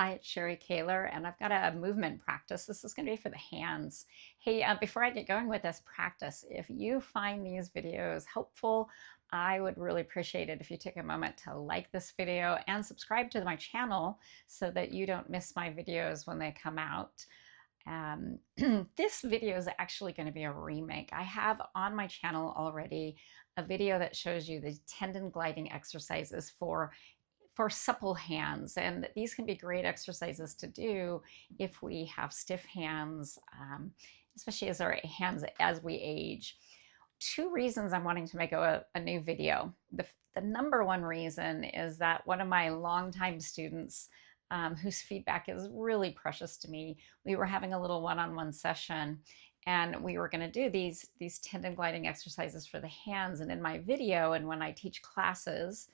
Hi, it's Sherry Kaler, and I've got a movement practice. This is going to be for the hands. Hey, before I get going with this practice, if you find these videos helpful, I would really appreciate it if you take a moment to like this video and subscribe to my channel so that you don't miss my videos when they come out. This video is actually going to be a remake. I have on my channel already a video that shows you the tendon gliding exercises for supple hands, and these can be great exercises to do if we have stiff hands, especially as our hands as we age. Two reasons I'm wanting to make a new video. The number one reason is that one of my longtime students, whose feedback is really precious to me, we were having a little one-on-one session, and we were going to do these tendon gliding exercises for the hands. And in my video, and when I teach classes,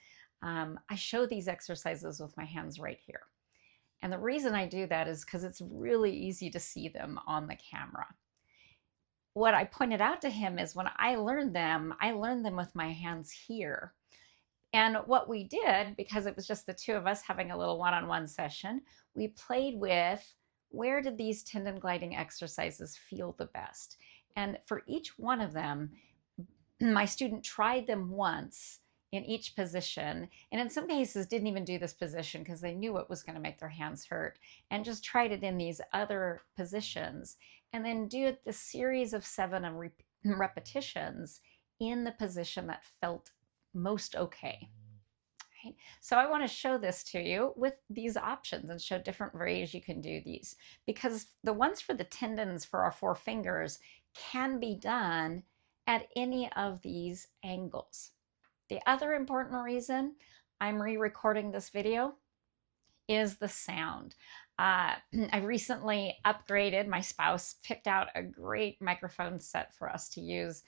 I show these exercises with my hands right here. And the reason I do that is because it's really easy to see them on the camera. What I pointed out to him is when I learned them with my hands here. And what we did, because it was just the two of us having a little one-on-one session, we played with where did these tendon gliding exercises feel the best. And for each one of them, my student tried them once in each position, and in some cases didn't even do this position because they knew it was going to make their hands hurt, and just tried it in these other positions, and then do the series of 7 repetitions in the position that felt most okay. Right? So I want to show this to you with these options and show different ways you can do these, because the ones for the tendons for our 4 fingers can be done at any of these angles. The other important reason I'm re-recording this video is the sound. I recently upgraded. My spouse picked out a great microphone set for us to use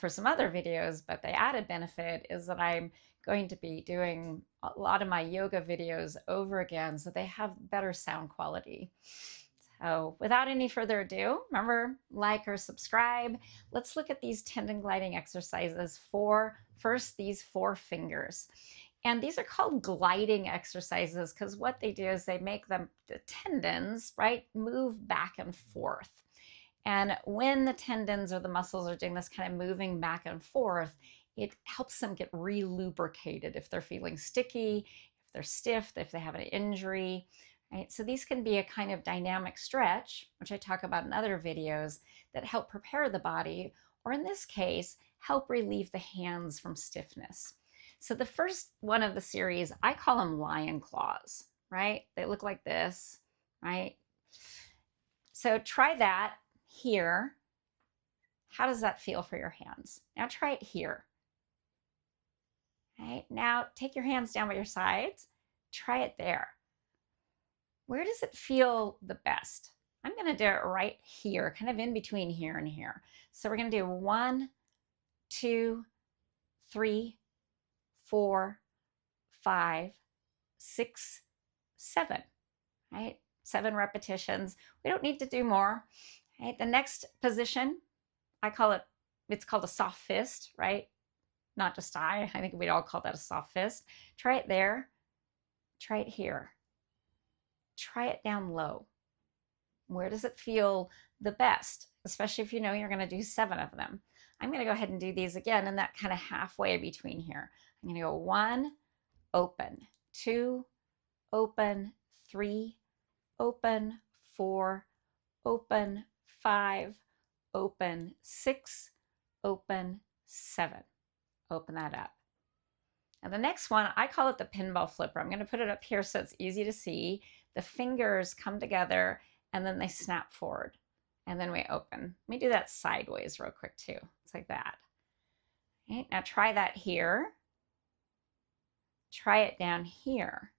for some other videos, but the added benefit is that I'm going to be doing a lot of my yoga videos over again, so they have better sound quality. So without any further ado, remember, like or subscribe. Let's look at these tendon gliding exercises for first these 4 fingers. And these are called gliding exercises because what they do is they make the tendons, right, move back and forth. And when the tendons or the muscles are doing this kind of moving back and forth, it helps them get re-lubricated if they're feeling sticky, if they're stiff, if they have an injury. Right? So these can be a kind of dynamic stretch, which I talk about in other videos, that help prepare the body, or in this case, help relieve the hands from stiffness. So the first one of the series, I call them lion claws, right? They look like this, right? So try that here. How does that feel for your hands? Now try it here. Right? Now take your hands down by your sides. Try it there. Where does it feel the best? I'm going to do it right here, kind of in between here and here. So we're going to do 1, 2, 3, 4, 5, 6, 7. Right? 7 repetitions. We don't need to do more. Right? The next position, it's called a soft fist, right? Not just I think we'd all call that a soft fist. Try it there. Try it here. Try it down low. Where does it feel the best, especially if you know you're going to do 7 of them? I'm going to go ahead and do these again in that kind of halfway between here. I'm going to go 1, open, 2, open, 3, open, 4, open, 5, open, 6, open, 7. Open that up. And the next one, I call it the pinball flipper. I'm going to put it up here so it's easy to see. The fingers come together and then they snap forward. And then we open. Let me do that sideways real quick too. It's like that. Okay, now try that here. Try it down here.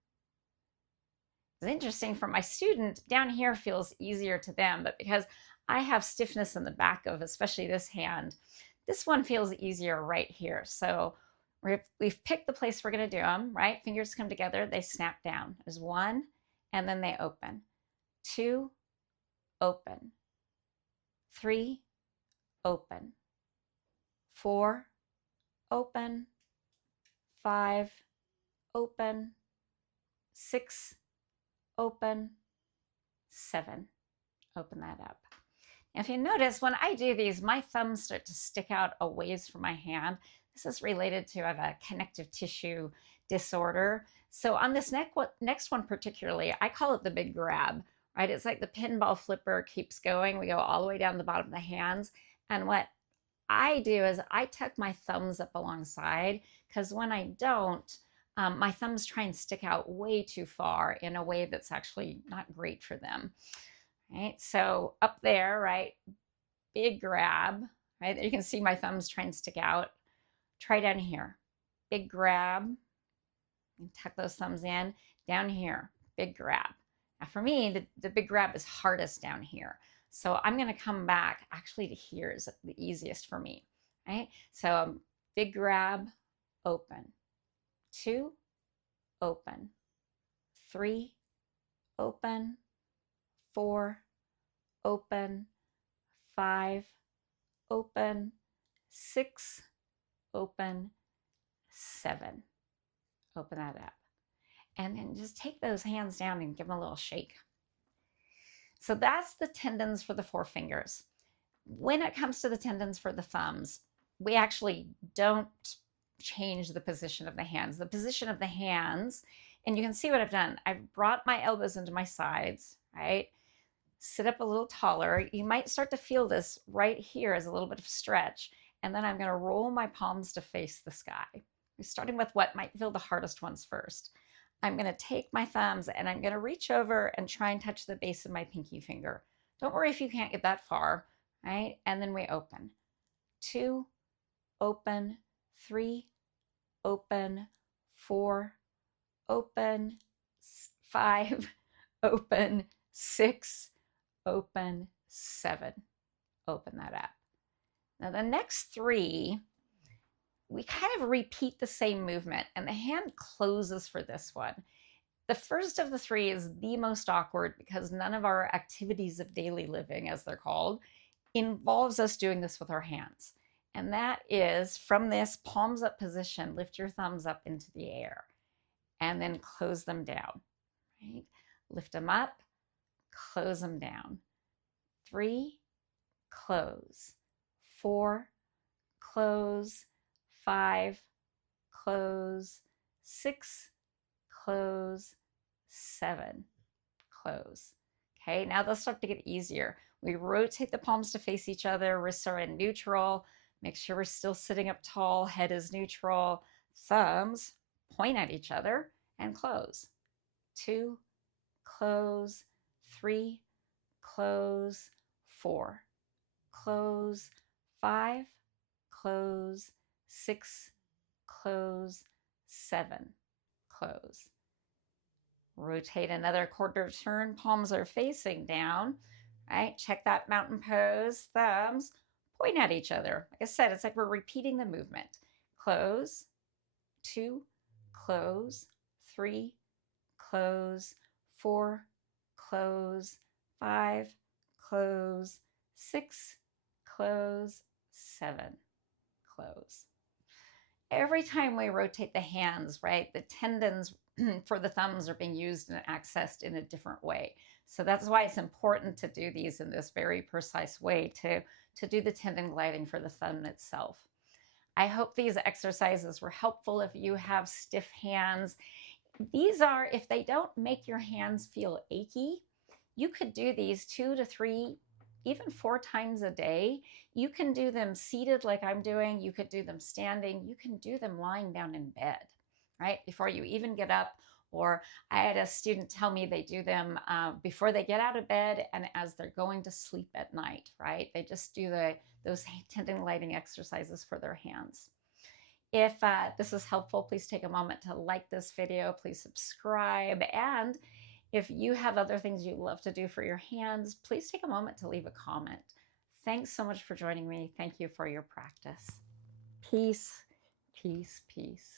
It's interesting for my student, down here feels easier to them, but because I have stiffness in the back of especially this hand, this one feels easier right here. So we've picked the place we're going to do them, right? Fingers come together, they snap down. There's 1, and then they open. 2, open. 3, open. 4, open. 5, open. 6, open, 7. Open that up. Now, if you notice, when I do these, my thumbs start to stick out a ways from my hand. This is related to I have a connective tissue disorder. So on this next one particularly, I call it the big grab, right? It's like the pinball flipper keeps going. We go all the way down the bottom of the hands. And what I do is I tuck my thumbs up alongside, because when I don't, my thumbs try and stick out way too far in a way that's actually not great for them, right? So up there, right, big grab, right? You can see my thumbs try and stick out. Try down here, big grab, and tuck those thumbs in. Down here, big grab. Now for me, the big grab is hardest down here. So I'm gonna come back, actually to here is the easiest for me, right? So big grab, open, 2, open, 3, open, 4, open, 5, open, 6, open, 7. Open that up. And then just take those hands down and give them a little shake. So that's the tendons for the 4 fingers. When it comes to the tendons for the thumbs, we actually don't change the position of the hands. The position of the hands, and you can see what I've done. I've brought my elbows into my sides, right? Sit up a little taller. You might start to feel this right here as a little bit of stretch. And then I'm going to roll my palms to face the sky. We're starting with what might feel the hardest ones first. I'm going to take my thumbs and I'm going to reach over and try and touch the base of my pinky finger. Don't worry if you can't get that far, right? And then we open. 2, open, 3, open, 4, open, 5, open, 6, open, 7. Open that up. Now the next 3, we kind of repeat the same movement, and the hand closes for this one. The first of the 3 is the most awkward because none of our activities of daily living, as they're called, involves us doing this with our hands. And that is from this palms up position, lift your thumbs up into the air and then close them down, right? Lift them up, close them down. 3, close. 4, close. 5, close. 6, close. 7, close. Okay, now they'll start to get easier. We rotate the palms to face each other. Wrists are in neutral. Make sure we're still sitting up tall. Head is neutral. Thumbs point at each other and close. 2, close. 3, close. 4, close. 5, close. 6, close. 7, close. Rotate another quarter turn, palms are facing down, right? Check that mountain pose, thumbs point at each other. Like I said, it's like we're repeating the movement. Close, 2, close, 3, close, 4, close, 5, close, 6, close, 7, close. Every time we rotate the hands, right, the tendons for the thumbs are being used and accessed in a different way. So that's why it's important to do these in this very precise way to do the tendon gliding for the thumb itself. I hope these exercises were helpful if you have stiff hands. These are, if they don't make your hands feel achy, you could do these 2 to 3, even 4 times a day. You can do them seated like I'm doing. You could do them standing. You can do them lying down in bed, right? Before you even get up. Or I had a student tell me they do them before they get out of bed and as they're going to sleep at night, right? They just do those tendon gliding exercises for their hands. If this is helpful, please take a moment to like this video. Please subscribe. And if you have other things you love to do for your hands, please take a moment to leave a comment. Thanks so much for joining me. Thank you for your practice. Peace, peace, peace.